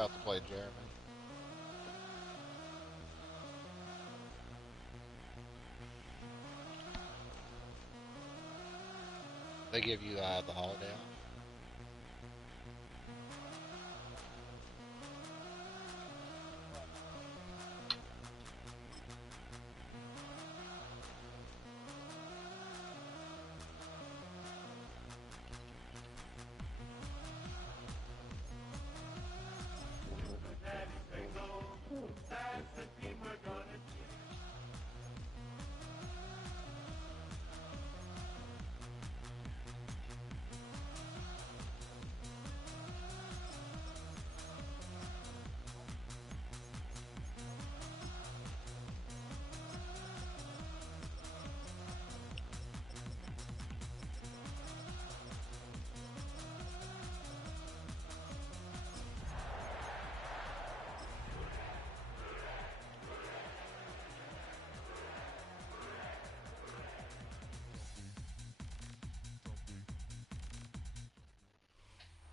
about to play Jeremy. They give you the holiday off.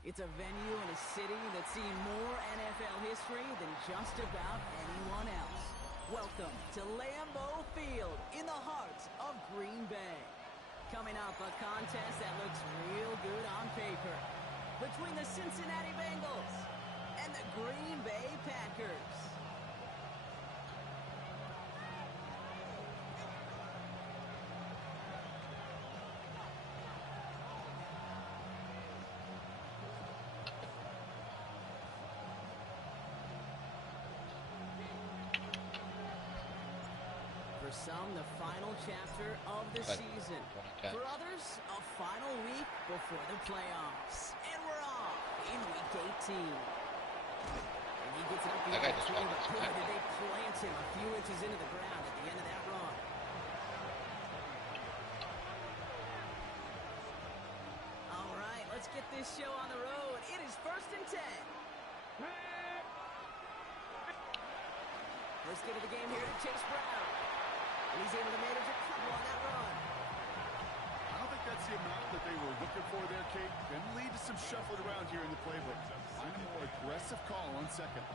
It's a venue in a city that's seen more NFL history than just about anyone else. Welcome to Lambeau Field in the heart of Green Bay. Coming up, a contest that looks real good on paper between the Cincinnati Bengals and the Green Bay Packers. For some, the final chapter of the season. For others, a final week before the playoffs. And we're off in week 18. And he gets it up the other team, but boy, did they plant him a few inches into the ground at the end of that run. All right, let's get this show on the road. It is 1st and 10. First get of the game here to Chase Brown. And he's able to manage a couple on that run. I don't think that's the amount that they were looking for there, Kate. Going to lead to some shuffling around here in the playbook. Find a more aggressive call on second.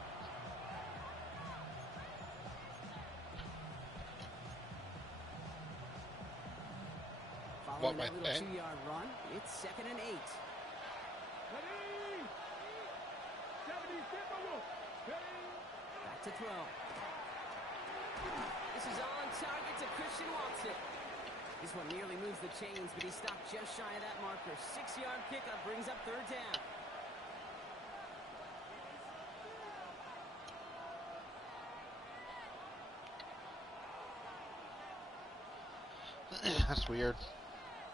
Following that little 2-yard run, it's 2nd and 8. Back to throw. This is on target to Christian Watson. This one nearly moves the chains, but he stopped just shy of that marker. 6-yard pickup brings up 3rd down. That's weird.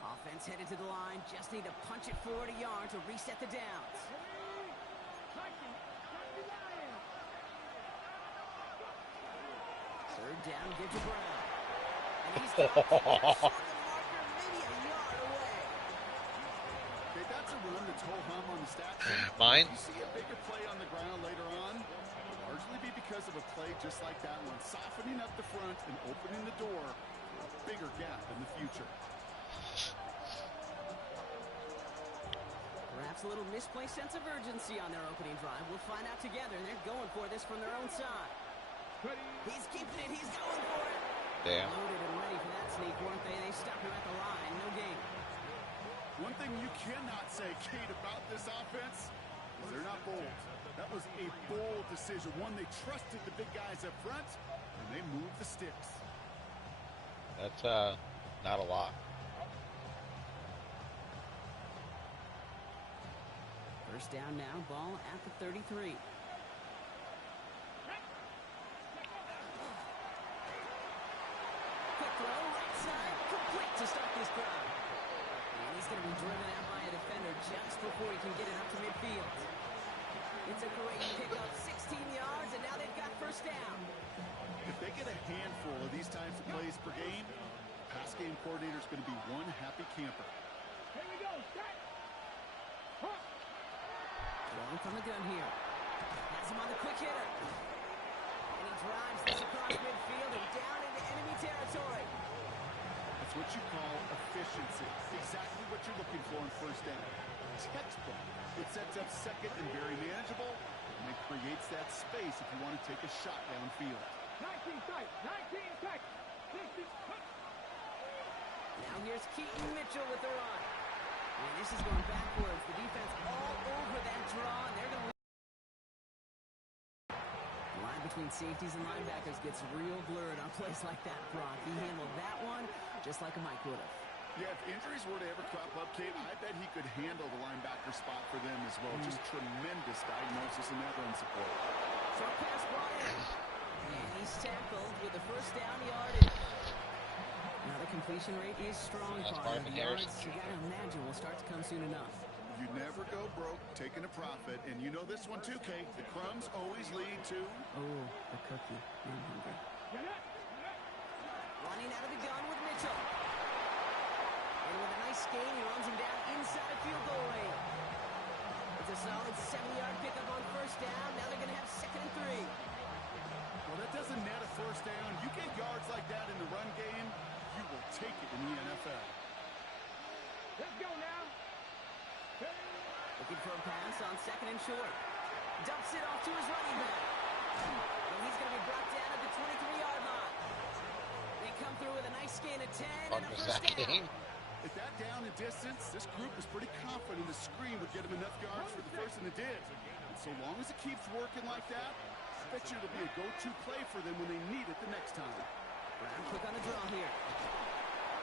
Offense headed to the line. Just need to punch it forward a yard to reset the downs. 3rd down, give to Brown. And he's got short of the marker, maybe a yard away. Okay, that's a run that's ho-hum on the stat. Mine? You see a bigger play on the ground later on, it'll largely be because of a play just like that one, softening up the front and opening the door for a bigger gap in the future. Perhaps a little misplaced sense of urgency on their opening drive. We'll find out together. They're going for this from their own side. He's keeping it. He's going for it. Damn. Loaded and ready for that sneak, weren't they? They stopped him at the line. No gain. One thing you cannot say, Kate, about this offense is they're not bold. That was a bold decision. One, they trusted the big guys up front, and they moved the sticks. That's not a lot. First down now, ball at the 33. Quick throw, right side, complete to start this drive. And he's going to be driven out by a defender just before he can get it up to midfield. It's a great pickup, 16 yards, and now they've got first down. If they get a handful of these types of plays per game, pass game coordinator is going to be one happy camper. Here we go, set. Throwing from the gun here. Has him on the quick hitter. And he drives this across midfield and down into enemy territory. I That's what you call efficiency. Exactly what you're looking for in first down. Textbook. It sets up second and very manageable, and it creates that space if you want to take a shot downfield. 19 tight, 19 tight. Now here's Keaton Mitchell with the run. And this is going backwards. The defense all over that draw, and they're going to... The line between safeties and linebackers gets real blurred on plays like that, Brock. He handled that one just like a Mike would have. Yeah, if injuries were to ever crop up, Kate, I bet he could handle the linebacker spot for them as well. Just tremendous diagnosis in that run support. Short pass brought in. And he's tackled with the first down yardage. Now the completion rate is strong. That's Part Marvin the yards, Harrison. you gotta imagine, will start to come soon enough. You never go broke taking a profit, and you know this one too, Kate. The crumbs always lead to... Oh, the cookie. I'm hungry. Running out of the gun with Mitchell. And with a nice gain, he runs him down inside field goal range. It's a solid 70-yard pickup on first down. Now they're going to have 2nd and 3. Well, that doesn't net a first down. You get yards like that in the run game, you will take it in the NFL. Let's go now. Looking for a pass on 2nd and short. Dumps it off to his running back. And he's going to be brought down at the 23-yard line. They come through with a nice gain of 10 and a first down. At that down and distance, this group was pretty confident the screen would get him enough yards for the first, and it did. And so long as it keeps working like that, I bet you it'll be a go-to play for them when they need it the next time. Brown quick on the draw here.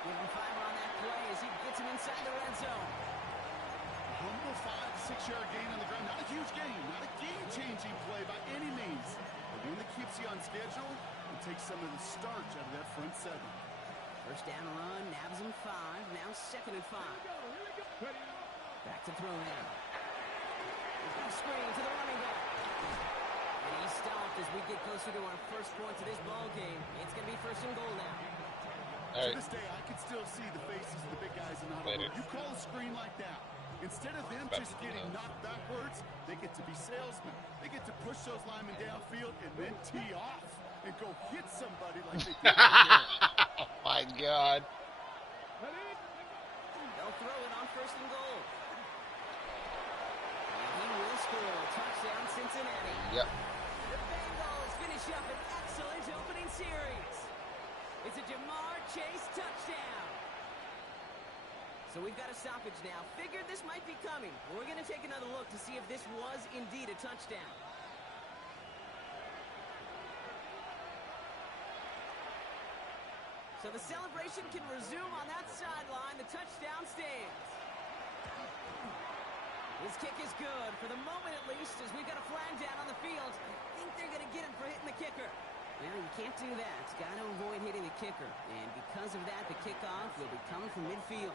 Give him 5 on that play as he gets him inside the red zone. A humble 5-6-yard gain on the ground. Not a huge gain, not a game-changing play by any means, but one that keeps you on schedule and takes some of the starch out of that front 7. First down run, nabs him 5. Now 2nd and 5. Back to throw now. He's got a screen to the running back. And he's stopped as we get closer to our first points of this ball game. It's going to be 1st and goal now. To this day, I can still see the faces of the big guys in the huddle. You call a screen like that, instead of them just getting knocked backwards, they get to be salesmen. They get to push those linemen downfield and then tee off and go hit somebody like they did right there. Oh my God. They'll throw it on 1st and goal. And he will score. Touchdown, Cincinnati. Yep. The Bengals finish up an excellent opening series. It's a Jamar Chase touchdown. So we've got a stoppage now. Figured this might be coming. We're going to take another look to see if this was indeed a touchdown. So the celebration can resume on that sideline. The touchdown stands. His kick is good, for the moment at least, as we've got a flag down on the field. I think they're going to get him for hitting the kicker. Well, you can't do that. Got to avoid hitting the kicker. And because of that, the kickoff will be coming from midfield.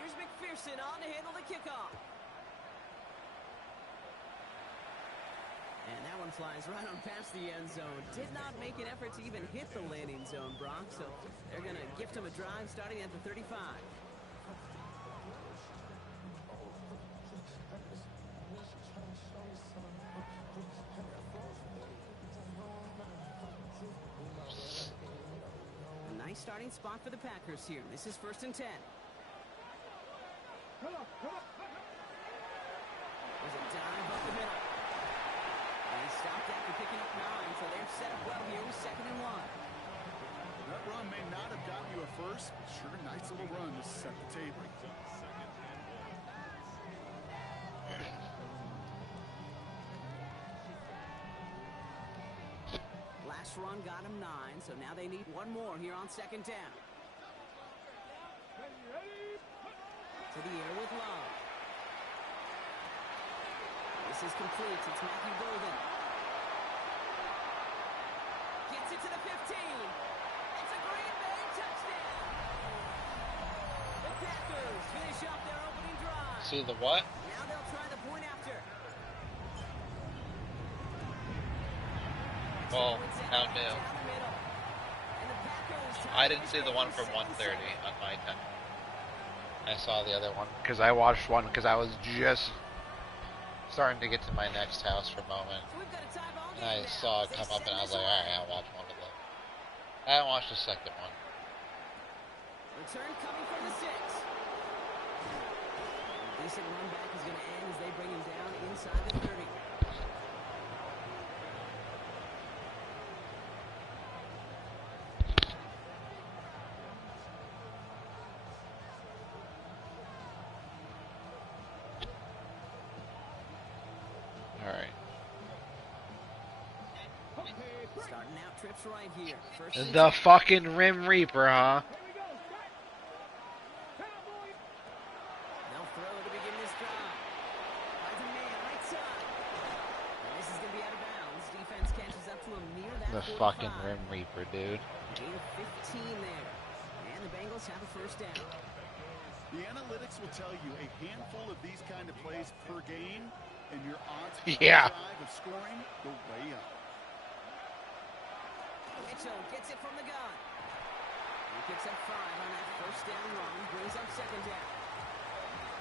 Here's McPherson on to handle the kickoff. And that one flies right on past the end zone. Did not make an effort to even hit the landing zone, Brock. So they're going to gift him a drive starting at the 35. A nice starting spot for the Packers here. This is 1st and 10. There's a dive up the middle. And he stopped after picking up 9, so they're set up well here with 2nd and 1. That run may not have gotten you a first, but sure, nice little run to set the table. Last run got him 9, so now they need one more here on 2nd down. To the air with Love. This is complete. It's Matthew Golden. Gets it to the 15. It's a Green Bay touchdown. The Packers finish off their opening drive. See the what? Now they'll try the point after. Well, how new? I didn't see the one from 1:30 on my time. I saw the other one because I watched one because I was just starting to get to my next house for a moment. And I saw it come up and I was like, alright, I'll watch one of them. I haven't watched the second one. Return coming from the 6. A decent run back is going to end as they bring him down inside the 30. Starting out trips right here. First The fucking Rim Reaper, huh? they'll throw to begin this drive. Finds a man right side. And this is going to be out of bounds. Defense catches up to him near that The 45. fucking Rim Reaper, dude. Gain of 15 there. And the Bengals have a first down. The analytics will tell you a handful of these kind of plays per game, and your odds Yeah. drive of scoring go way up. Mitchell gets it from the gun. He picks up 5 on that first down run, brings up second down.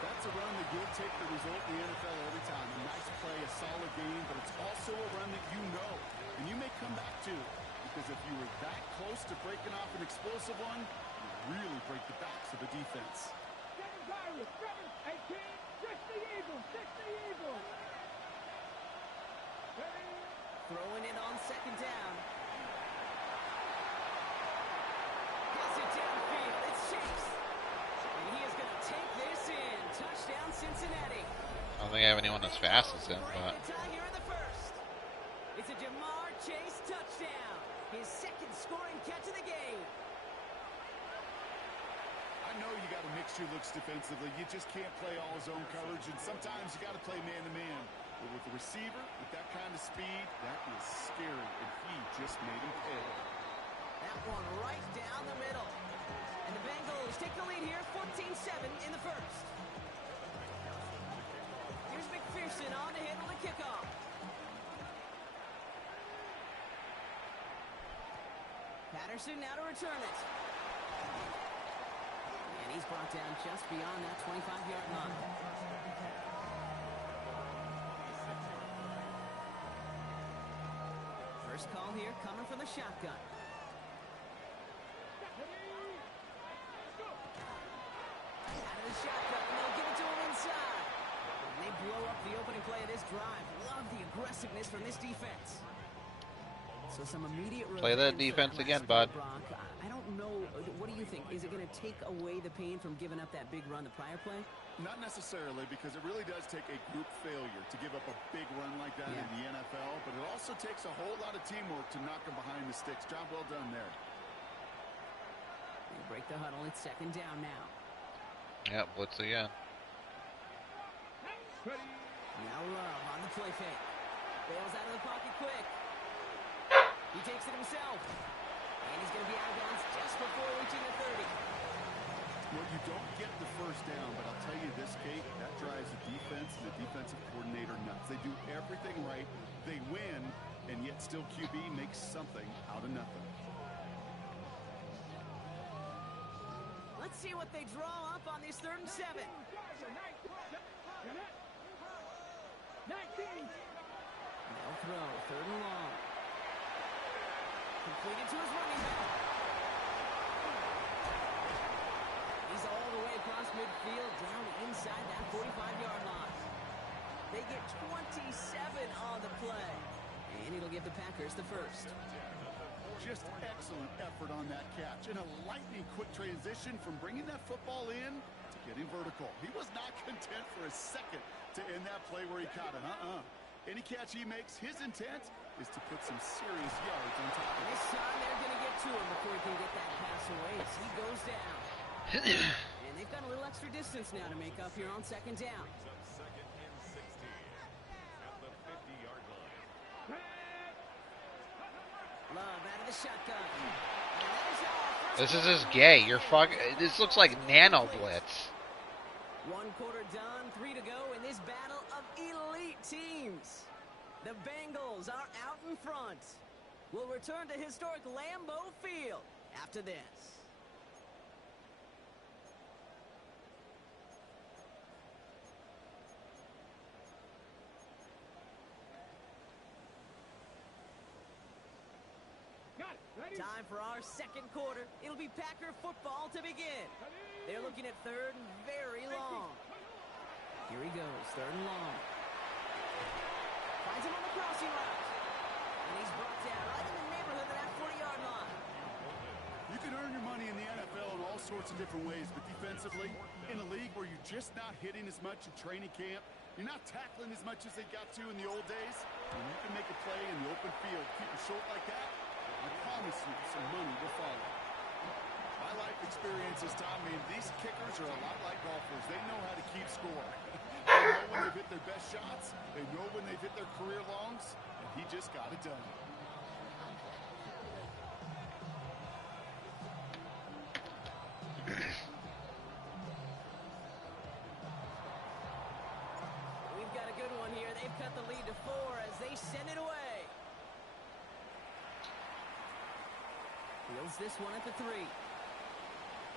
That's a run that you'll take the result in the NFL every time. A nice play, a solid game, but it's also a run that you know, and you may come back to, because if you were that close to breaking off an explosive one, you really break the backs of the defense. Throwing it on second down. Gets it downfield. It's Chase. And he is going to take this in. Touchdown, Cincinnati. I don't think I have anyone as fast as him, but Here in the first. It's a Jamar Chase touchdown. His second scoring catch of the game. I know you got to mix your looks defensively. You just can't play all zone coverage, and sometimes you got to play man-to-man. But with the receiver, with that kind of speed, that is scary, and he just made him pay. That one right down the middle. And the Bengals take the lead here, 14-7 in the first. Here's McPherson on to handle the kickoff. Patterson now to return it. And he's brought down just beyond that 25-yard line. First call here coming from the shotgun. Out of the shotgun, and they'll give it to him inside. And they blow up the opening play of this drive. Love the aggressiveness from this defense. So some immediate play that revenge defense for again, last play, bud. Brock. I don't know. What do you think? Is it going to take away the pain from giving up that big run the prior play? Not necessarily, because it really does take a group failure to give up a big run like that in the NFL, but it also takes a whole lot of teamwork to knock them behind the sticks. Job well done there. They break the huddle. It's second down now. yeah, blitz again. Now Love on the play fake. Bails out of the pocket quick. He takes it himself. And he's going to be out of bounds just before reaching the 30. Well, you don't get the first down, but I'll tell you this, Kate, that drives the defense and the defensive coordinator nuts. They do everything right. They win, and yet still QB makes something out of nothing. Let's see what they draw up on this 3rd and 7. 19. They'll throw 3rd and long. Completed to his running back. He's all the way across midfield, down inside that 45-yard line. They get 27 on the play. And it'll give the Packers the first. Just excellent effort on that catch. And a lightning quick transition from bringing that football in to getting vertical. He was not content for a second to end that play where he caught it. Any catch he makes, his intent is to put some serious yards on top of it. This time they're going to get to him before he can get that pass away as he goes down. And they've got a little extra distance now to make up here on second down. Love out of the shotgun. And that is our first This is down. just gay. You're fucking. This looks like Nano Blitz. 1 quarter done, 3 to go in this battle of elite teams. The Bengals are out in front. We'll return to historic Lambeau Field after this. Got it. Time for our second quarter. It'll be Packer football to begin. They're looking at third and very long. Here he goes, third and long. Finds him on the crossing route. And he's brought down right in the neighborhood of that 40-yard line. You can earn your money in the NFL in all sorts of different ways, but defensively, in a league where you're just not hitting as much in training camp, you're not tackling as much as they got to in the old days, and you can make a play in the open field, keep it short like that, I promise you some money will follow. My life experience has taught me these kickers are a lot like golfers. They know how to keep score. They know when they've hit their best shots. They know when they've hit their career longs, and he just got it done. We've got a good one here. They've cut the lead to 4 as they send it away. Fields this one at the 3.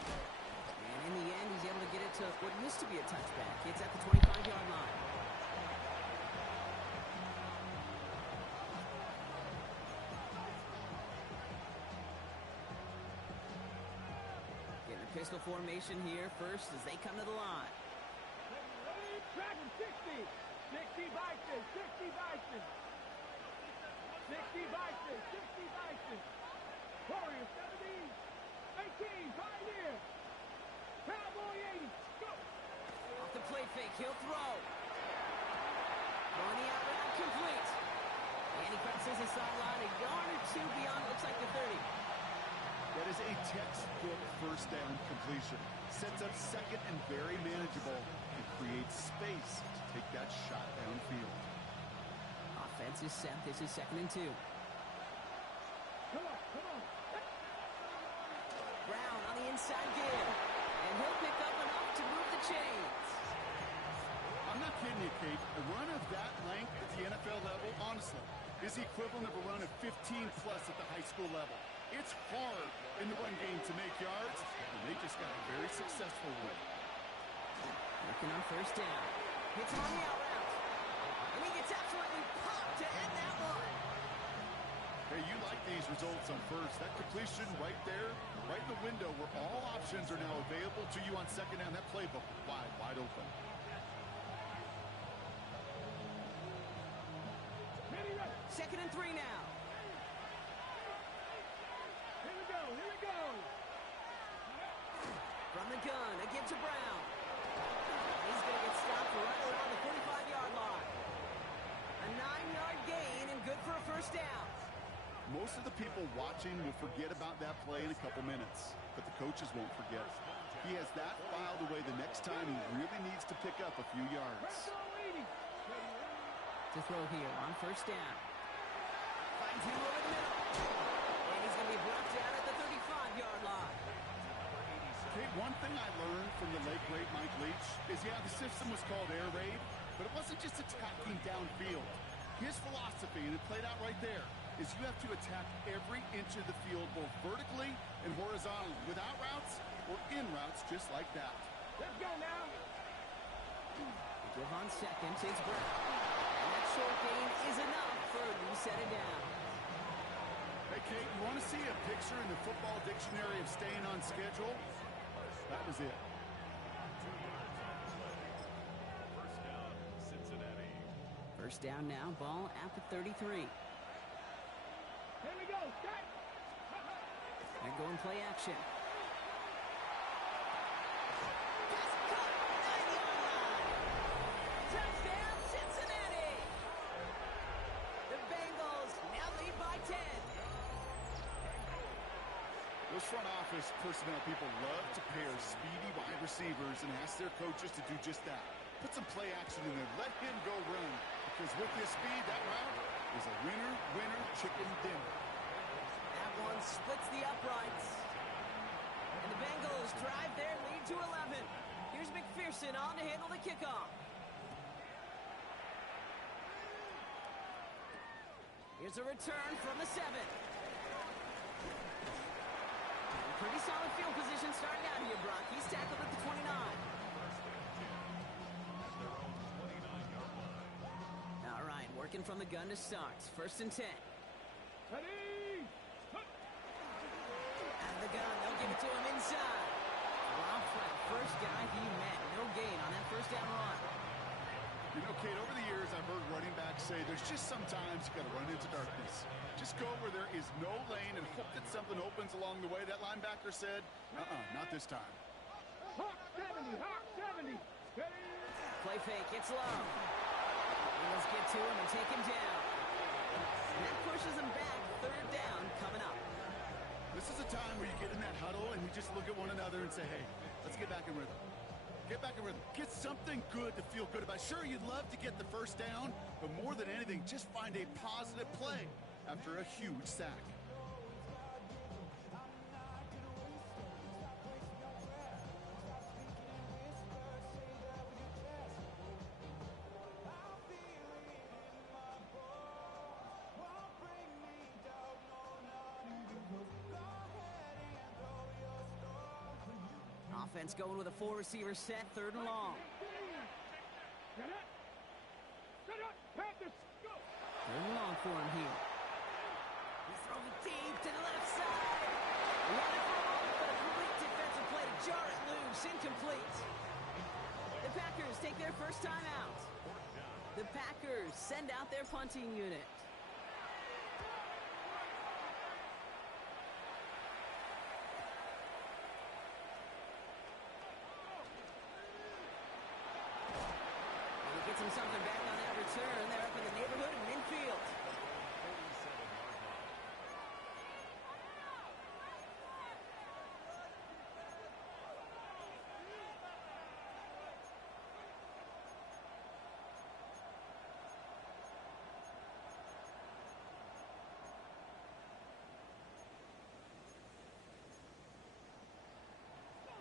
And in the end, he's able to get it to what used to be a touchback. It's at the 25-yard line. Getting a pistol formation here first as they come to the line. Track him, 60. 60 Bison, 60 Bison. 60 Bison, 60 Bison. Warrior 70. 18, Pioneer. Cowboy 80. Go. Off the play fake, he'll throw. Going the out route, complete. And he crosses the sideline a yard or 2 beyond, looks like the 30. That is a textbook first down completion. Sets up second and very manageable and creates space to take that shot downfield. Offense is set. This is 2nd and 2. Come on, come on. Brown on the inside give. And he'll pick up enough to move the chains. I'm not kidding you, Kate. A run of that length at the NFL level, honestly, is the equivalent of a run of 15-plus at the high school level. It's hard in the run game to make yards, and they just got a very successful one. Looking on first down. Hits him on the out route. And he gets absolutely popped to end that one. Hey, you like these results on first. That completion right there, right in the window where all options are now available to you on second down. That playbook wide open. Second and 3 now. Here we go, here we go. From the gun, again to Brown. He's going to get stopped right around the 45-yard line. A 9-yard gain and good for a first down. Most of the people watching will forget about that play in a couple minutes, but the coaches won't forget. He has that filed away the next time he really needs to pick up a few yards. To throw here on first down. Finds him over the middle. And he's going to be brought down at the 35-yard line. Okay, one thing I learned from the late, great Mike Leach is, yeah, the system was called air raid, but it wasn't just attacking downfield. His philosophy, and it played out right there, is you have to attack every inch of the field, both vertically and horizontally, without routes or in routes just like that. Let's go now. Give on second, takes Brown. And that short gain is enough for a reset it down. Hey, Kate, you want to see a picture in the football dictionary of staying on schedule? That was it. First down now, ball at the 33. Here we go, set. And go and play action. Touchdown, Cincinnati! The Bengals now lead by 10. Those front office personnel people love to pair speedy wide receivers and ask their coaches to do just that. Put some play action in there. Let him go run. Because with his speed, that route is a winner, chicken dinner. That one splits the uprights. And the Bengals drive their lead to 11. Here's McPherson on to handle the kickoff. Here's a return from the 7. Pretty solid field position starting out here, Brock. He's tackled at the 29. All right, working from the gun to start. First and 10. Ready. gun. They'll give it to him inside. Dropped by the first guy he met. No gain on that first down run. You know, Kate, over the years, I've heard running backs say there's just sometimes you got to run into darkness. Just go where there is no lane and hope that something opens along the way. That linebacker said, not this time. Hawk 70, Hawk 70. Play fake, it's low. Eagles get to him and take him down. And that pushes him back. Third down coming up. This is a time where you get in that huddle and you just look at one another and say, hey, let's get back in rhythm. Get back in rhythm. Get something good to feel good about. Sure, you'd love to get the first down, but more than anything, just find a positive play after a huge sack. Offense going with a 4-receiver set, third and long. Shut up, Panthers, go! Third and long for him here. He's throwing deep to the left side. Running for a moment, but a great defensive play to jar it loose. Incomplete. The Packers take their first time out. The Packers send out their punting unit. Gets him something back on that return. They're up in the neighborhood of midfield.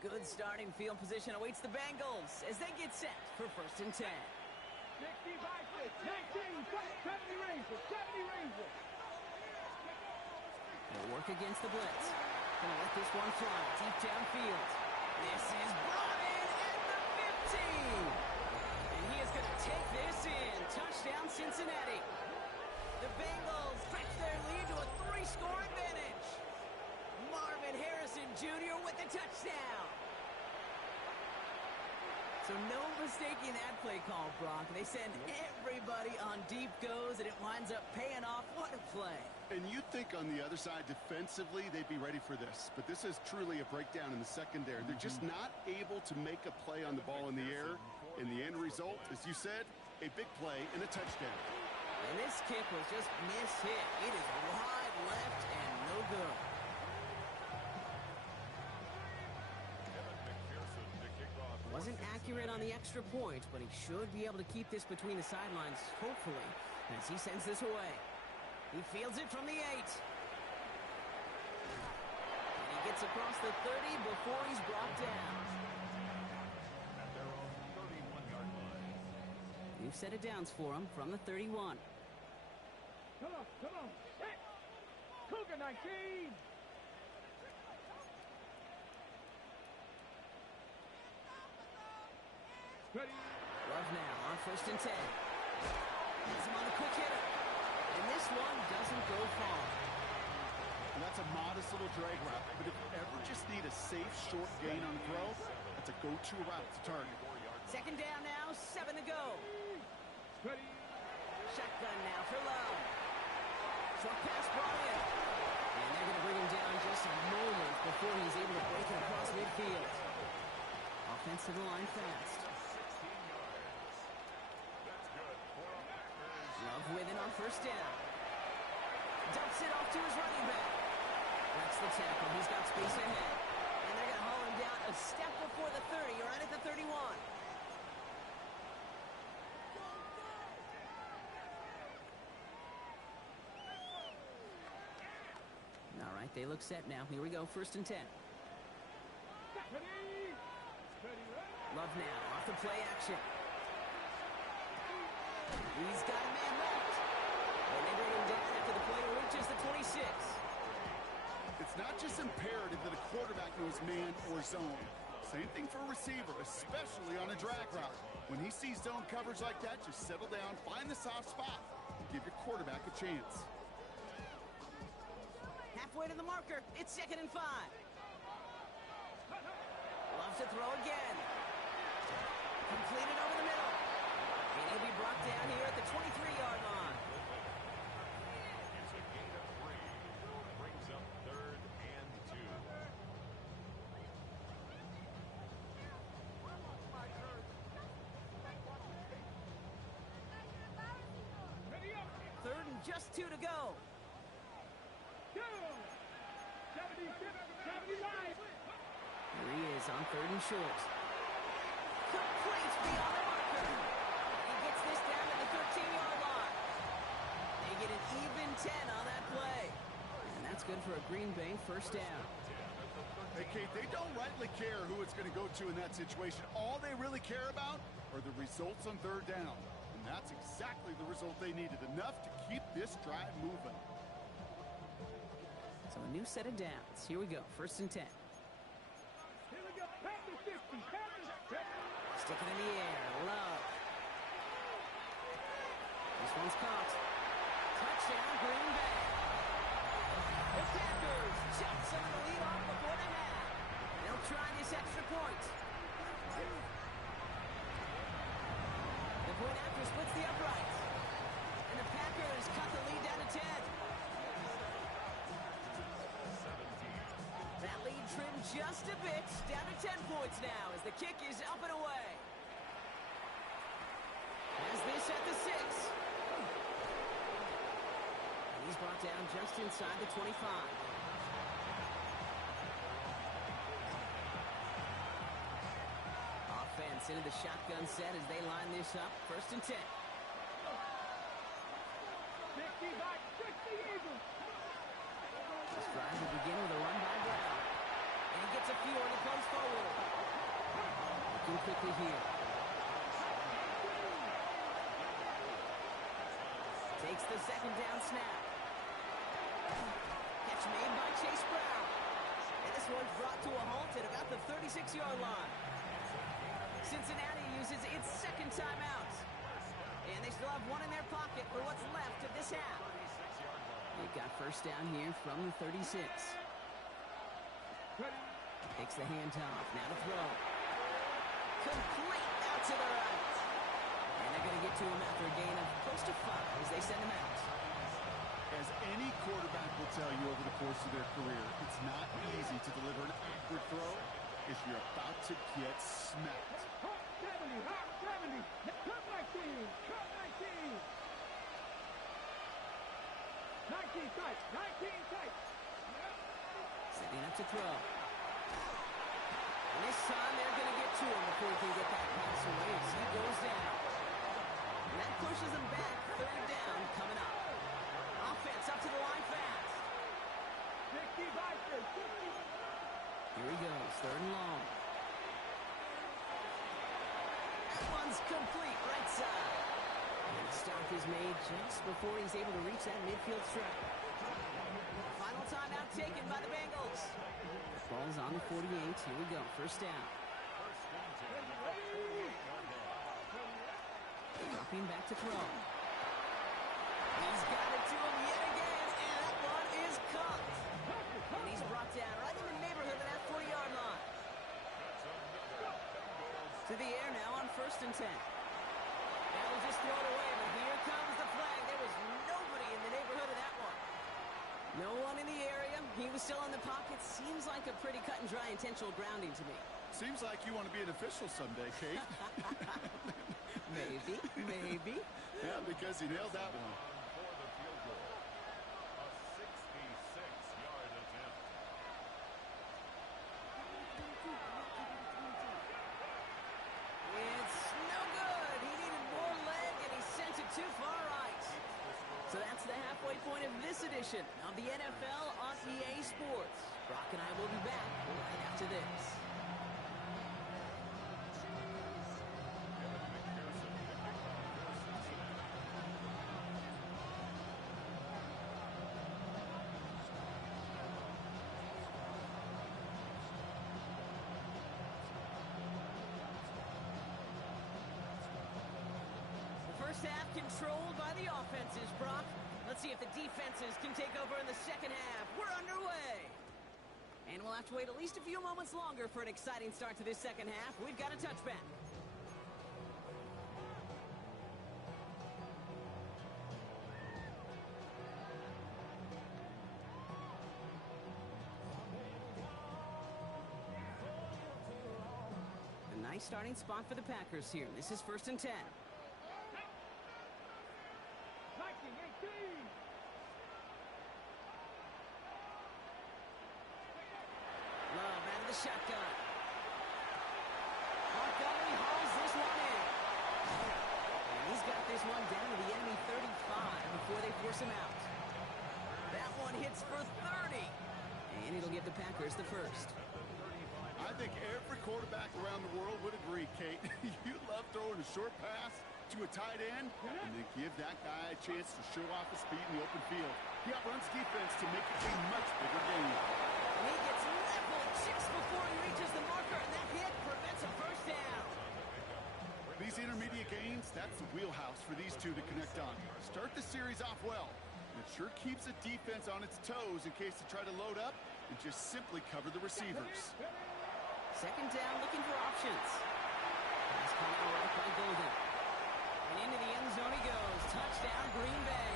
Good starting field position awaits the Bengals as they get set for first and 10. 60 by 6, 19, 70 Rangers, 70 Rangers. They'll work against the blitz. Gonna let this one fly deep downfield. This is brought in at the 15. And he is gonna take this in. Touchdown, Cincinnati. The Bengals stretch their lead to a 3-score advantage. Marvin Harrison Jr. with the touchdown. So no mistaking that play call, Brock. They send everybody on deep goes, and it winds up paying off. What a play. And you'd think on the other side, defensively, they'd be ready for this. But this is truly a breakdown in the secondary. They're just not able to make a play on the ball in the air. And the end result, as you said, a big play and a touchdown. And this kick was just mishit. It is wide left and no good. Wasn't accurate on the extra point, but he should be able to keep this between the sidelines, hopefully, as he sends this away. He fields it from the 8. And he gets across the 30 before he's brought down. New set of downs for him from the 31. Come on. Hey! Cougar 19! Ready? Love now on first and 10. He's him on the quick hitter. And this one doesn't go far. And that's a modest little drag route. But if you ever just need a safe, short gain on throw, that's a go-to route to target. Second down now, 7 to go. Ready? Shotgun now for Love. Short pass brought in. And they're going to bring him down just a moment before he's able to break it across midfield. Offense to the line fast. Love with it on first down. Dumps it off to his running back. That's the tackle. He's got space ahead. And they're going to haul him down a step before the 30, right at the 31. All right, they look set now. Here we go, first and 10. Ready? Love now, off the play action. He's got a man left. And they bring him down after the player reaches the 26. It's not just imperative that a quarterback knows man or zone. Same thing for a receiver, especially on a drag route. When he sees zone coverage like that, just settle down, find the soft spot, and give your quarterback a chance. Halfway to the marker, it's 2nd and 5. Looks to throw again. Completed over the middle. And he'll be brought down here at the 23-yard line. It's a gain of 3. Brings up 3rd and 2. Third and just 2 to go. 2. 76, 79. Here he is on 3rd and short. Complete beyond the marker. He gets this down to the 13-yard line. They get an even 10 on that play. And that's good for a Green Bay first down. Hey, Kate, they don't rightly care who it's going to go to in that situation. All they really care about are the results on 3rd down. And that's exactly the result they needed, enough to keep this drive moving. So a new set of downs. Here we go, 1st and 10. Here we go. Packers 50. Packers 50. Stick it in the air. Love. This one's caught. Touchdown, Green Bay. The Packers jump some of the lead off before the half. They'll try this extra point. The point after splits the uprights. And the Packers cut the lead down to 10. That lead trimmed just a bit. Down to 10 points now as the kick is up and away. Has this at the 6. And he's brought down just inside the 25. Offense into the shotgun set as they line this up. 1st and 10. 60 by 60 Eagles. This drive will begin with a run by Brown. And he gets a few and he comes forward. Looking quickly here. Takes the 2nd down snap. Catch made by Chase Brown. And this one's brought to a halt at about the 36-yard line. Cincinnati uses its 2nd timeout. And they still have one in their pocket for what's left of this half. They've got 1st down here from the 36. Takes the handoff. Now to throw. Complete out to the right. And they're going to get to him after a gain of close to 5 as they send him out. As any quarterback will tell you over the course of their career, it's not easy to deliver an accurate throw if you're about to get smacked. Hot 70. Hot 70. Cut 19. Cut 19. 19 tight. 19 tight. Setting up to throw. And this time they're going to get to him before he can get that pass away as he goes down. And that pushes him back. 3rd down coming up. Offense up to the line fast. 60 by 50. Here he goes. 3rd and long. That one's complete right side. And the stop is made just before he's able to reach that midfield stripe. Final timeout taken by the Bengals. Ball's on the 48. Here we go. 1st down. Dropping back to throw. He's got it to him yet again, and that one is caught. And he's brought down right in the neighborhood of that 40-yard line. To the air now on 1st and 10. They'll just throw it away, but here comes the flag. There was nobody in the neighborhood of that one. No one in the area. He was still in the pocket. Seems like a pretty cut and dry intentional grounding to me. Seems like you want to be an official someday, Kate. Maybe, maybe. Yeah, because he nailed that one. For the field goal. A 66-yard attempt. It's no good. He needed more leg, and he sent it too far right. So that's the halfway point of this edition of the NFL on EA Sports. Brock and I will be back right after this. First half controlled by the offenses, Brock. Let's see if the defenses can take over in the second half. We're underway. And we'll have to wait at least a few moments longer for an exciting start to this second half. We've got a touchback. A nice starting spot for the Packers here. This is 1st and 10. Viking 18. Love out of the shotgun. Montgomery hauls this one in. And he's got this one down to the enemy 35 before they force him out. That one hits for 30. And it'll give the Packers the first. I think every quarterback around the world would agree, Kate. You love throwing a short pass to a tight end and then give that guy a chance to show off his speed in the open field. He outruns defense to make it a much bigger game. And he gets leveled just before he reaches the marker, and that hit prevents a first down. These intermediate gains, that's the wheelhouse for these two to connect on. Start the series off well. And it sure keeps the defense on its toes in case they try to load up and just simply cover the receivers. Second down, looking for options. Pass caught out right by Golden. And into the end zone he goes. Touchdown, Green Bay.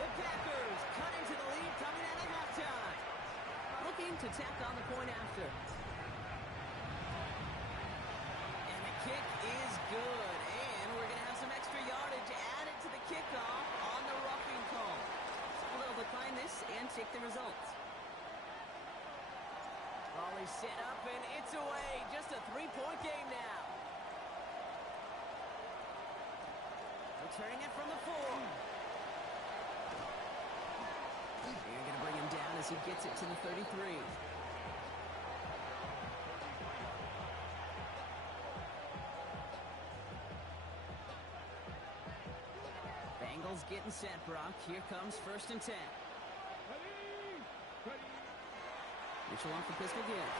The Packers cut into the lead coming out of halftime. Looking to tack on the point after. And the kick is good. And we're going to have some extra yardage added to the kickoff on the roughing call. So they'll decline this and take the results. Volley set up, and it's away. Just a 3-point game now. Returning it from the 4. They're going to bring him down as he gets it to the 33. Bengals getting set, Brock. Here comes 1st and 10. Mitchell off the pistol give. This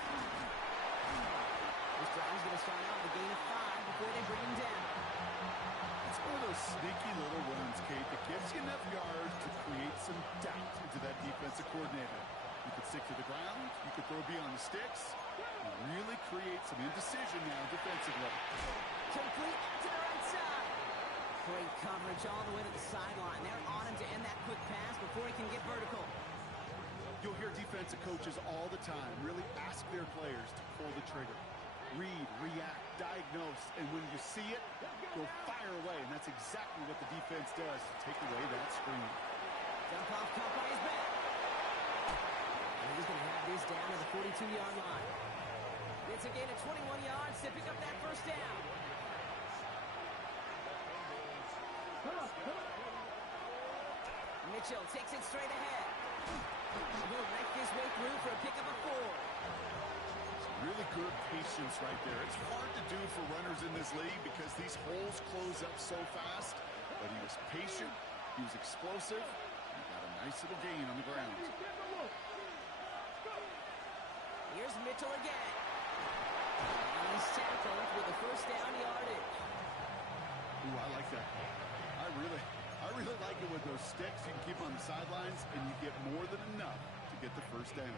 drive's going to start out with a gain of 5 before they bring him down. It's one of those sneaky little runs, Kate, that gives you enough yards to create some doubt into that defensive coordinator. You could stick to the ground, you could throw beyond the sticks, and really create some indecision now defensively. Complete out to the right side. Great coverage all the way to the sideline. They're on him to end that quick pass before he can get vertical. You'll hear defensive coaches all the time really ask their players to pull the trigger. Read, react, diagnose, and when you see it, go fire away. And that's exactly what the defense does to take away that screen. Dump off caught by his back. And he's going to have this down to the 42-yard line. It's a gain of 21 yards to pick up that first down. Mitchell takes it straight ahead. He'll make his way through for a pickup of 4. Really good patience right there. It's hard to do for runners in this league because these holes close up so fast. But he was patient, he was explosive, he got a nice little gain on the ground. Here's Mitchell again. And he's tackled with the first down yardage. Ooh, I like that. I really like it with those sticks. You can keep on the sidelines, and you get more than enough to get the first down.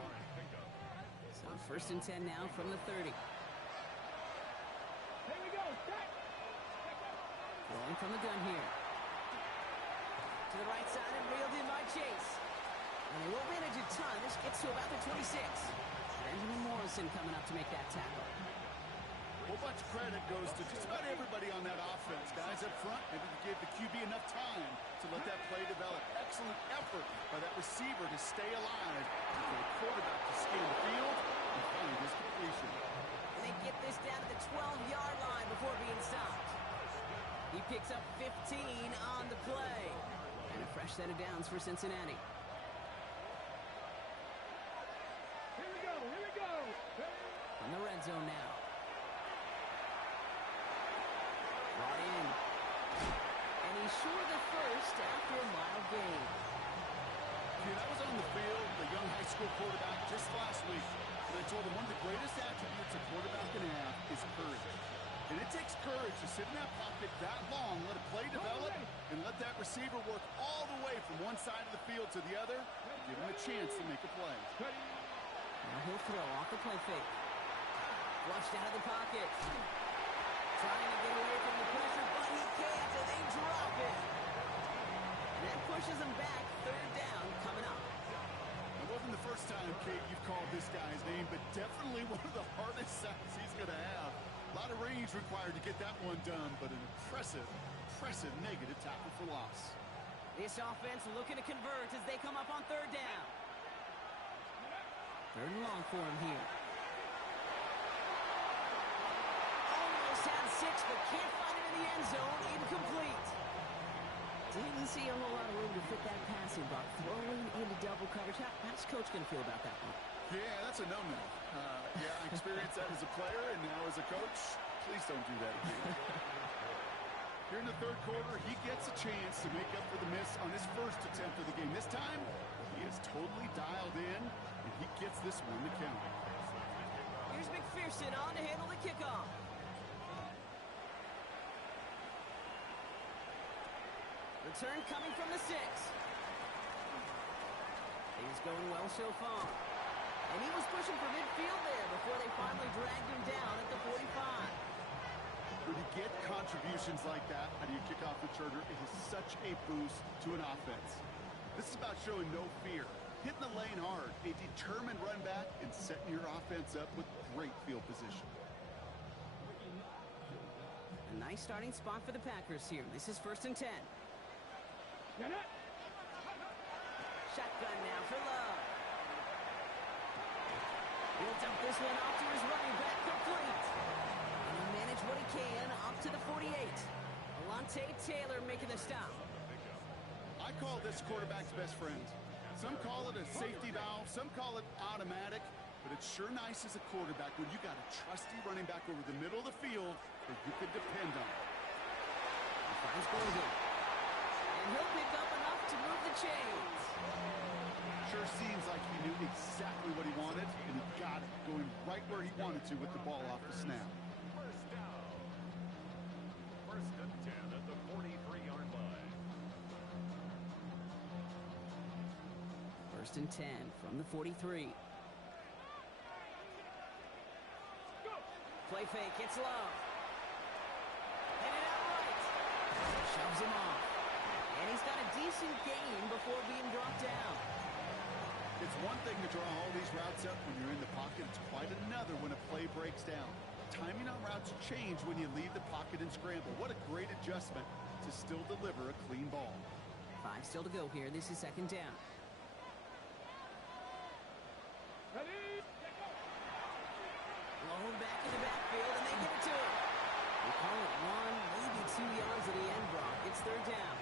So 1st and 10 now from the 30. Here we go. Rolling from the gun here. To the right side and reeled in by Chase. And they won't manage a ton. This gets to about the 26. Benjamin Morrison coming up to make that tackle. A whole bunch of credit goes to just about everybody on that offense. Guys up front, maybe you gave the QB enough time to let that play develop. Excellent effort by that receiver to stay alive and for the quarterback to scan the field and find his completion. And they get this down to the 12-yard line before being stopped. He picks up 15 on the play. And a fresh set of downs for Cincinnati. Here we go. From the red zone now. Brought in. And he's sure the first after a mild gain. Dude, I was on the field, the young high school quarterback, just last week. And I told him one of the greatest attributes a quarterback can have is courage. And it takes courage to sit in that pocket that long, let a play develop, and let that receiver work all the way from one side of the field to the other, give him a chance to make a play. Now he'll throw off the play fake. Flushed out of the pocket. Trying to get away from the pressure, but he can't, and they drop it. And that pushes him back. Third down coming up. It wasn't the first time, Kate, you've called this guy's name, but definitely one of the hardest sacks he's going to have. A lot of range required to get that one done, but an impressive negative tackle for loss. This offense looking to convert as they come up on third down. Third and long for him here. Almost had 6, but can't find it in the end zone. Incomplete. Didn't see a whole lot of room to fit that passing block. Throwing into double coverage. How's Coach going to feel about that one? Yeah, that's a no-no. Yeah, I experienced that as a player, and now as a coach, please don't do that again. Here in the third quarter, he gets a chance to make up for the miss on his first attempt of the game. This time, he is totally dialed in, and he gets this one to count. Here's McPherson on to handle the kickoff. Return coming from the 6. He's going well so far. And he was pushing for midfield there before they finally dragged him down at the 45. When you get contributions like that out of your kickoff returner, it is such a boost to an offense. This is about showing no fear, hitting the lane hard, a determined run back, and setting your offense up with great field position. A nice starting spot for the Packers here. This is 1st and 10. Shotgun now for Love. He'll dump this one off to his running back, complete. And he'll manage what he can up to the 48. Alontae Taylor making the stop. I call this quarterback's best friend. Some call it a safety valve, some call it automatic, but it's sure nice as a quarterback when you got a trusty running back over the middle of the field that you can depend on. He finds Golden. And he'll pick up enough to move the chains. Sure seems like he knew exactly what he wanted, and he got it, going right where he wanted to with the ball off the snap. First down. 1st and 10 at the 43-yard line. 1st and 10 from the 43. Play fake, it's Love. Hit it outright. Shoves him off. And he's got a decent gain before being brought down. It's one thing to draw all these routes up when you're in the pocket. It's quite another when a play breaks down. Timing on routes change when you leave the pocket and scramble. What a great adjustment to still deliver a clean ball. 5 still to go here. This is 2nd down. Blown back in the backfield, and they give it to him. We call it 1, maybe 2 yards at the end, Brock. It's 3rd down.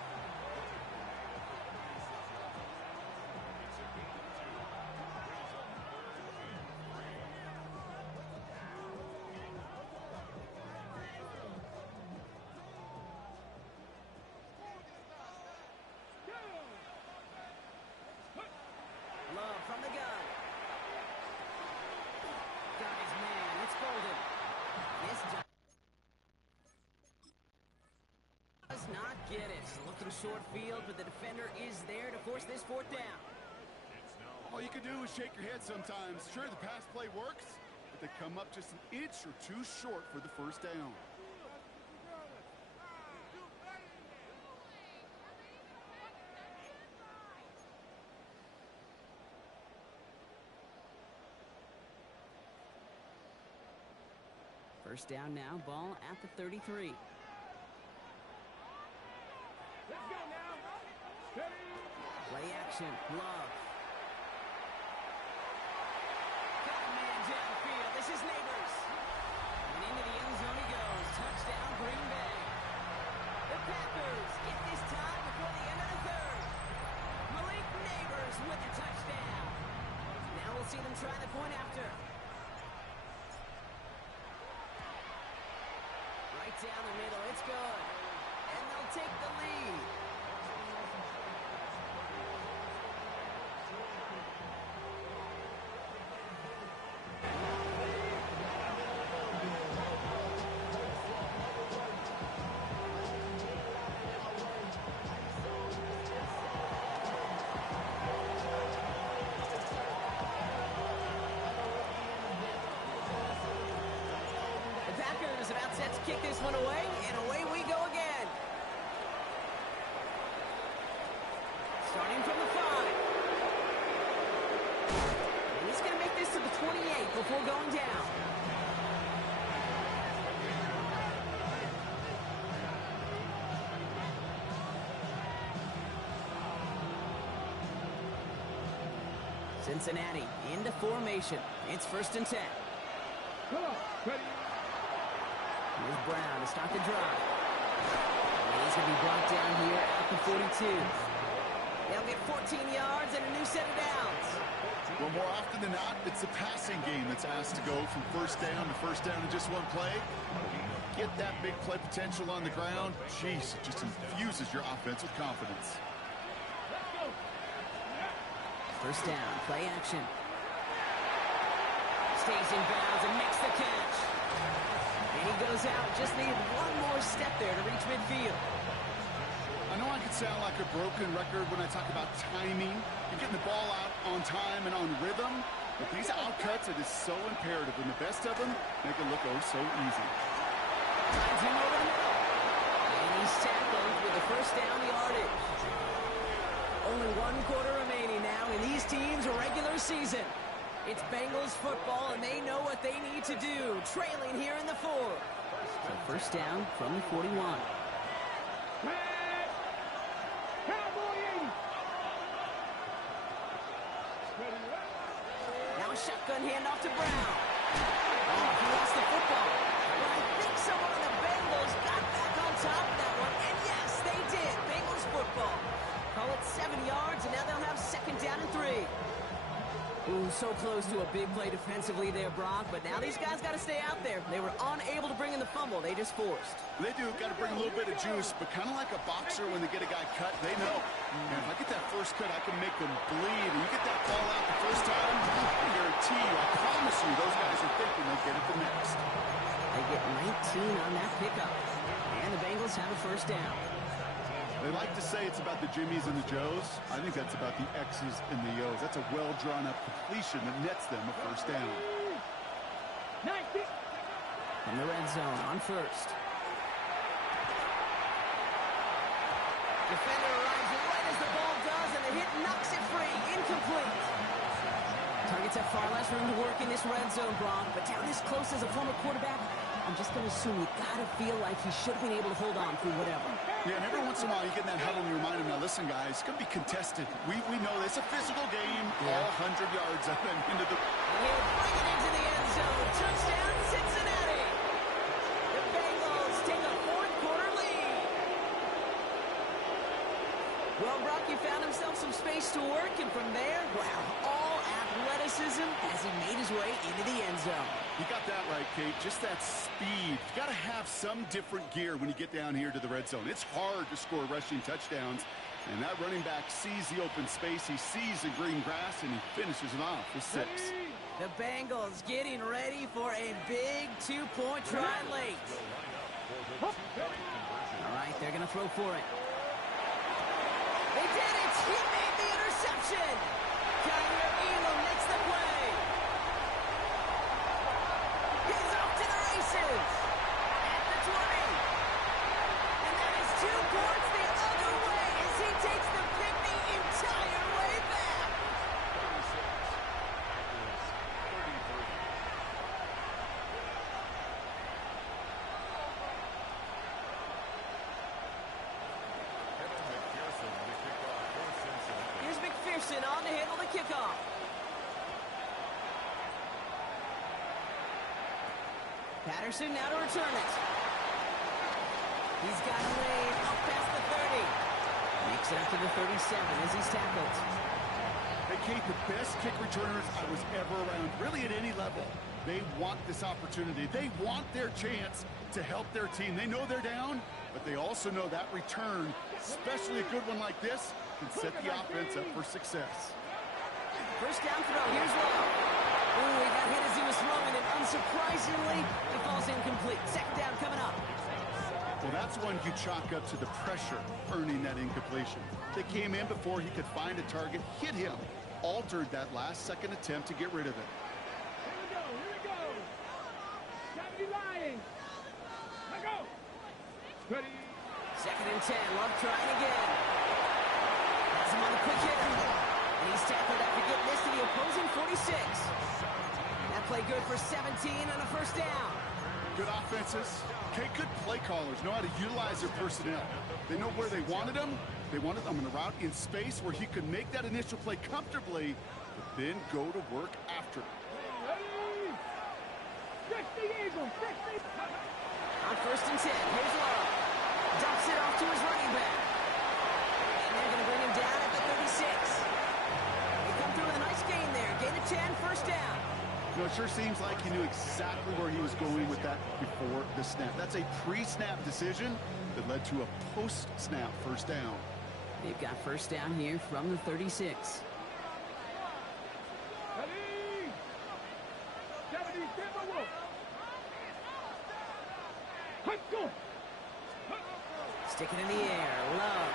Love from the gun. Got his man. It's Golden. This does not get it. Looking short field, but the defender is there to force this 4th down. All you can do is shake your head sometimes. Sure, the pass play works, but they come up just an inch or 2 short for the 1st down. First down now, ball at the 33. Let's go now. Steady. Play action, Love. Got a man downfield. This is Neighbors. And into the end zone he goes. Touchdown, Green Bay. The Packers get this time before the end of the 3rd. Malik Neighbors with the touchdown. Now we'll see them try the point after. Right down the middle, it's good. And they'll take the lead. Packers about set to kick this one away, and away we go again. Starting from the 5. And he's going to make this to the 28 before going down. Cincinnati into formation. It's 1st and 10. Here's Brown to start the drive. And he's going to be brought down here at the 42. They'll get 14 yards and a new set of downs. Well, more often than not, it's the passing game that's asked to go from first down in just one play. Get that big play potential on the ground. Jeez, it just infuses your offense with confidence. First down, play action. Stays in bounds and makes the catch. And he goes out, just needed one more step there to reach midfield. I know I could sound like a broken record when I talk about timing and getting the ball out on time and on rhythm, but these outcuts, it is so imperative, and the best of them make it look oh so easy. Finds him over the middle. And he's tackled with a first down yardage. Only 1 quarter remaining now in these teams' regular season. It's Bengals football, and they know what they need to do, trailing here in the 4th. So first down from the 41. Now a shotgun handoff to Brown. Oh, he lost the football. But I think someone on the Bengals got back on top of that one, and yes, they did. Bengals football. Call it 7 yards, and now they'll have 2nd down and 3. Ooh, so close to a big play defensively there, Brock, but now these guys got to stay out there. They were unable to bring in the fumble. They just forced. They do. Got to bring a little bit of juice, but kind of like a boxer when they get a guy cut, they know. Man, if I get that first cut, I can make them bleed. And you get that ball out the first time, I guarantee you, I promise you, those guys are thinking they'll get it the next. They get 19 on that pickup, and the Bengals have a first down. They like to say it's about the Jimmies and the Joes. I think that's about the X's and the O's. That's a well-drawn-up completion that nets them a first down. From the red zone on first. Defender arrives right as the ball does, and the hit knocks it free. Incomplete. Targets have far less room to work in this red zone, Brock, but down this close as a former quarterback, I'm just going to assume you got to feel like he should have been able to hold on through whatever. Yeah, and every once in a while you get in that huddle and you remind him, now listen, guys, it's going to be contested. We know it's a physical game, all 100 yards up and into the... He'll bring it into the end zone. Touchdown, Cincinnati. The Bengals take a 4th quarter lead. Well, Brock, he found himself some space to work, and from there, wow, all athleticism as he made his way into the end zone. You got that right, Kate. Just that speed. You got to have some different gear when you get down here to the red zone. It's hard to score rushing touchdowns, and that running back sees the open space, he sees the green grass, and he finishes it off with 6. The Bengals getting ready for a big 2-point try late. All right, they're going to throw for it. They did it! He made the interception! Tyler Elam makes the play! He's off to the races! At the 20! And that is 2 points the other way as he takes the pick the entire way back! 36. Here's McPherson on to handle the kickoff. Patterson now to return it. He's got a lane up past the 30. Makes it up to the 37 as he's tackled. Hey, Kate, the best kick returners I was ever around, really at any level. They want this opportunity. They want their chance to help their team. They know they're down, but they also know that return, especially a good one like this, can set the offense up for success. First down throw. Here's Lowe. Ooh, he got hit as he was throwing, and unsurprisingly, it falls incomplete. 2nd down coming up. Well, that's one you chalk up to the pressure earning that incompletion. They came in before he could find a target, hit him, altered that last-second attempt to get rid of it. Here we go. Gotta be lying. Ready. 2nd and 10. Love trying again. Has him on the quick hitter. And he's tackled after getting this to the opposing 46. That play good for 17 and a first down. Good offenses. Okay, good play callers know how to utilize their personnel. They know where they wanted them. They wanted them in a route in space where he could make that initial play comfortably, but then go to work after. Ready. 60 Eagles. 60. On 1st and 10, here's Love. Dumps it off to his running back. And they're going to bring him down at the 36. They come through with a nice gain there. Gain of 10, first down. You know, it sure seems like he knew exactly where he was going with that before the snap. That's a pre-snap decision that led to a post-snap first down. They've got first down here from the 36. Ready. 70. Stand by Wolf. Let's go. Stick it in the air. Love.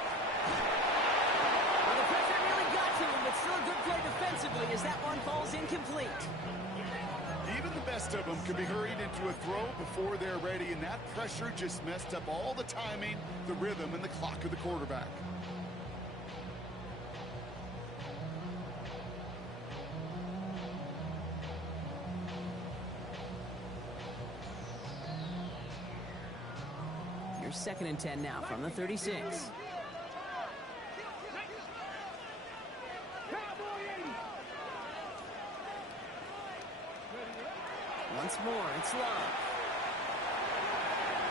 Well, the pressure nearly got to him, but still a good play defensively as that one falls incomplete. Even the best of them can be hurried into a throw before they're ready, and that pressure just messed up all the timing, the rhythm, and the clock of the quarterback. Here's 2nd and 10 now from the 36. Cowboy 80. Once more, it's Love.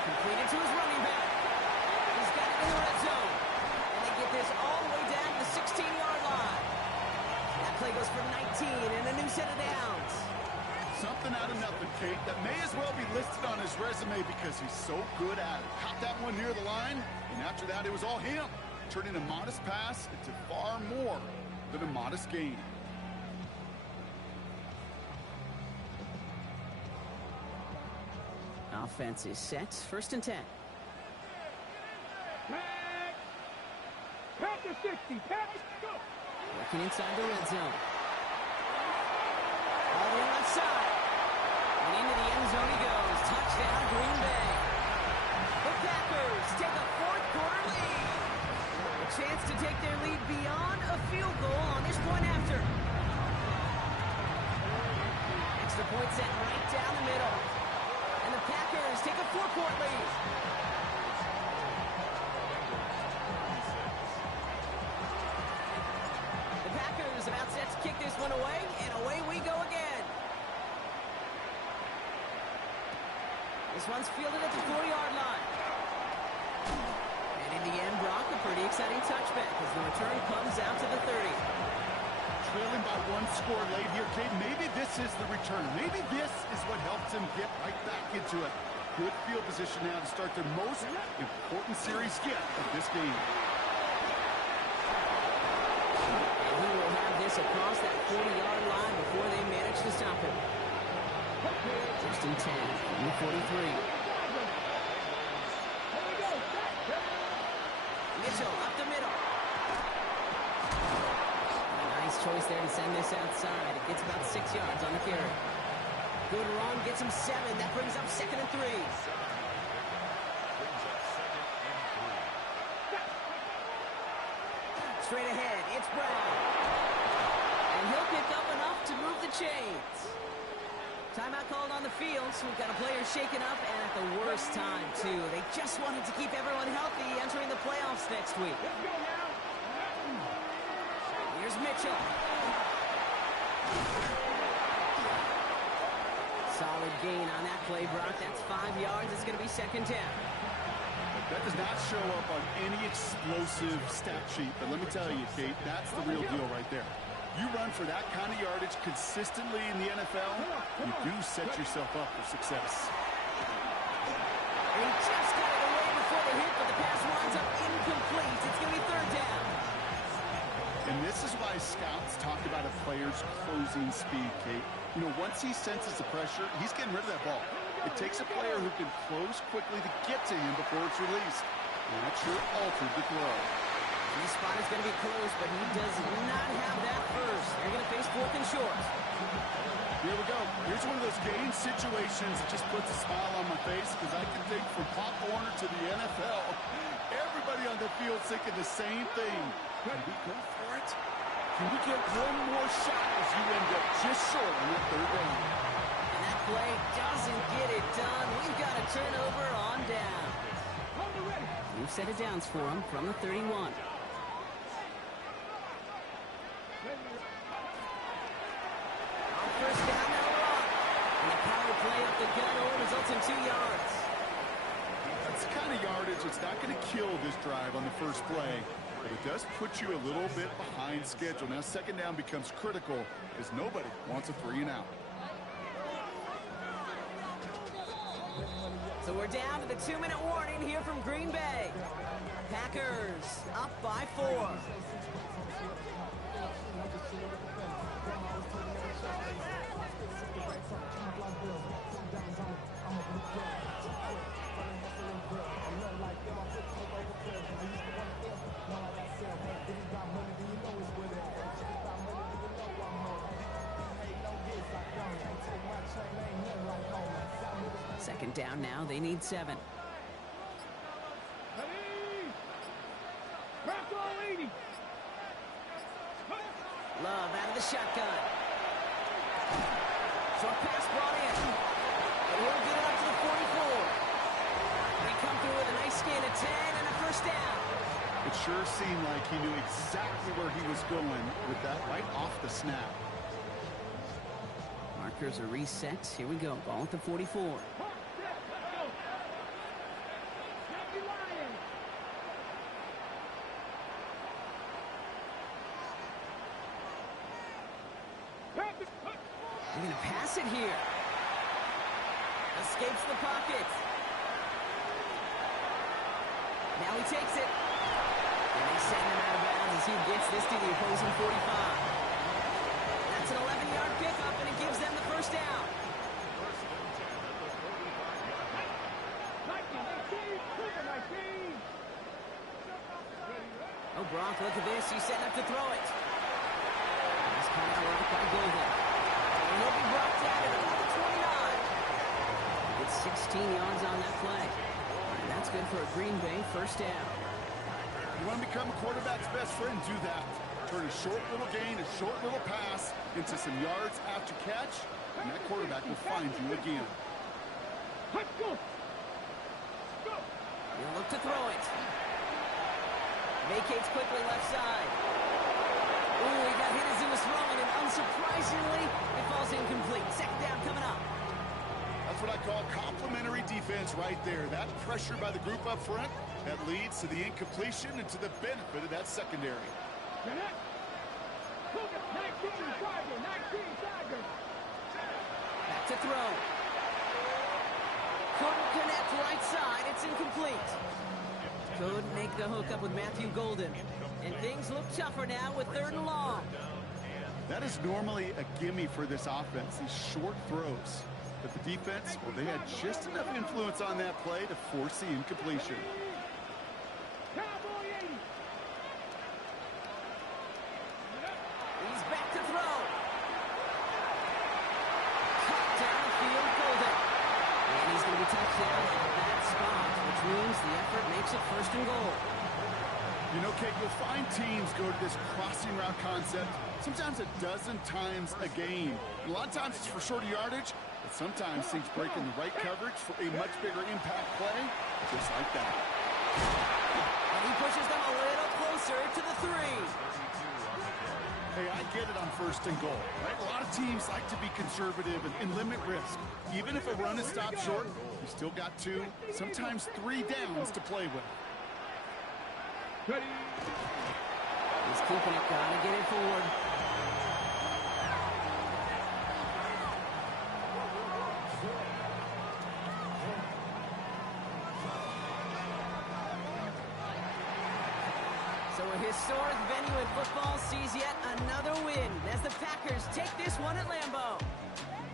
Completed to his running back. He's got it in the red zone. And they get this all the way down to the 16-yard line. That play goes for 19 and a new set of downs. Something out of nothing, Kate, that may as well be listed on his resume because he's so good at it. Caught that one near the line, and after that, it was all him, turning a modest pass into far more than a modest gain. Offense is set. 1st and 10. Pack. Pack to 60. Pack. Go. Working inside the red zone. All the way left side. And into the end zone he goes. Touchdown, Green Bay. The Packers take a 4th quarter lead. A chance to take their lead beyond a field goal on this point after. Extra point set right down the middle. And the Packers take a 4-point lead. The Packers about set to kick this one away, and away we go again. This one's fielded at the 40-yard line. And in the end, Brock, a pretty exciting touchback as the return comes out to the 30. Trailing by 1 score late here, Kate. Maybe this is the return. Maybe this is what helps him get right back into it. Good field position now to start their most important series yet of this game. And he will have this across that 40-yard line before they manage to stop him. 1st and 10 from the 43. Mitchell up the middle. Nice choice there to send this outside. It gets about 6 yards on the carry. Good run, gets him 7. That brings up 2nd and 3. Straight ahead, it's Brown. And he'll pick up enough to move the chains. Timeout called on the field, so we've got a player shaken up, and at the worst time, too. They just wanted to keep everyone healthy entering the playoffs next week. Here's Mitchell. Solid gain on that play, Brock. That's 5 yards. It's going to be 2nd down. That does not show up on any explosive stat sheet, but let me tell you, Kate, that's the real deal right there. You run for that kind of yardage consistently in the NFL, you do set yourself up for success. He just got it away before the hit, but the pass winds up incomplete. It's going to be 3rd down. And this is why scouts talk about a player's closing speed, Kate. You know, once he senses the pressure, he's getting rid of that ball. It takes a player who can close quickly to get to him before it's released. And that sure altered the throw. And this spot is going to be close, but he does not have that first. They're going to face 4th and short. Here we go. Here's one of those game situations that just puts a smile on my face because I can think from Pop Warner to the NFL, everybody on the field thinking the same thing. Can we go for it? Can we get one more shot as you end up just short on that 3rd down? And that play doesn't get it done. We've got a turnover on down. New set of downs for him from the 31. First down, now we're on. And the power play up the gut only results in 2 yards. That's the kind of yardage that's not going to kill this drive on the first play, but it does put you a little bit behind schedule. Now 2nd down becomes critical as nobody wants a 3 and out. So we're down to the 2-minute warning here from Green Bay. Packers up by 4. Second down now, they need 7. Love out of the shotgun. Short pass brought in. And he'll get it up to the 44. They come through with a nice gain of 10 and a first down. It sure seemed like he knew exactly where he was going with that right off the snap. Markers are reset. Here we go. Ball at the 44. They're going to pass it here. Escapes the pocket. Now he takes it. And they send him out of bounds as he gets this to the opposing 45. That's an 11-yard pickup, and it gives them the first down. Oh, Brock, look at this. He's setting up to throw it. He's coming out with by Golden. And he'll be brought down at about the 29. It's 16 yards on that play. And that's good for a Green Bay first down. You want to become a quarterback's best friend? Do that. Turn a short little gain, a short little pass into some yards after catch, and that quarterback will find you again. He'll look to throw it. Vacates quickly left side. Ooh, he got hit as he was throwing, and unsurprisingly, it falls incomplete. Second down coming up. That's what I call complimentary defense right there. That pressure by the group up front, that leads to the incompletion and to the benefit of that secondary. Back to throw. Couldn't connect right side. It's incomplete. Couldn't make the hook up with Matthew Golden. And things look tougher now with 3rd and long. That is normally a gimme for this offense, these short throws. But the defense, well, they had just enough influence on that play to force the incompletion. He's back to throw. Cut down the field, Golden. And he's going to be touched down at that spot, which means the effort makes it 1st and goal. You know, Kate, you'll find teams go to this crossing route concept sometimes a dozen times a game. And a lot of times it's for shorter yardage, but sometimes things break in the right coverage for a much bigger impact play, just like that. And he pushes them a little closer to the 3. Hey, I get it on 1st and goal, right? A lot of teams like to be conservative and limit risk. Even if a run is stopped short, you still got 2, sometimes 3 downs to play with. He's keeping it, gotta get it forward. So a historic venue in football sees yet another win as the Packers take this one at Lambeau.